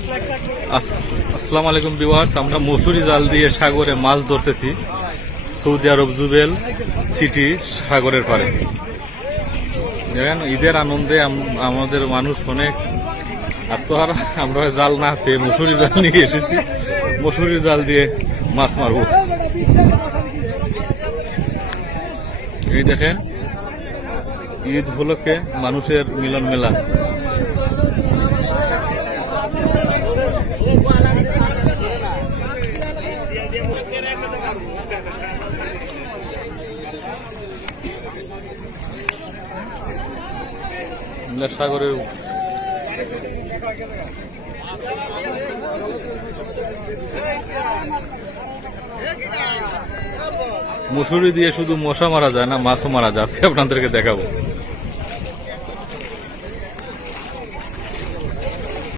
আসসালামু আলাইকুম ভিউয়ার্স, আমরা মসুরি জাল দিয়ে সাগরে মাছ ধরতেছি সৌদি আরব জুবেল সিটি সাগরের পারে। দেখেন ঈদের আনন্দে আমাদের মানুষ অনেক আত্মহারা। আমরা জাল না পেয়ে মসুরি জাল নিয়ে এসেছি, মসুরি জাল দিয়ে মাছ মারবো। এই দেখেন ঈদ উপলক্ষে মানুষের মিলন মেলা। সাগরের মসুরি দিয়ে শুধু মশা মারা যায় না, মাছও মারা যায়। আজকে আপনাদেরকে দেখাবো।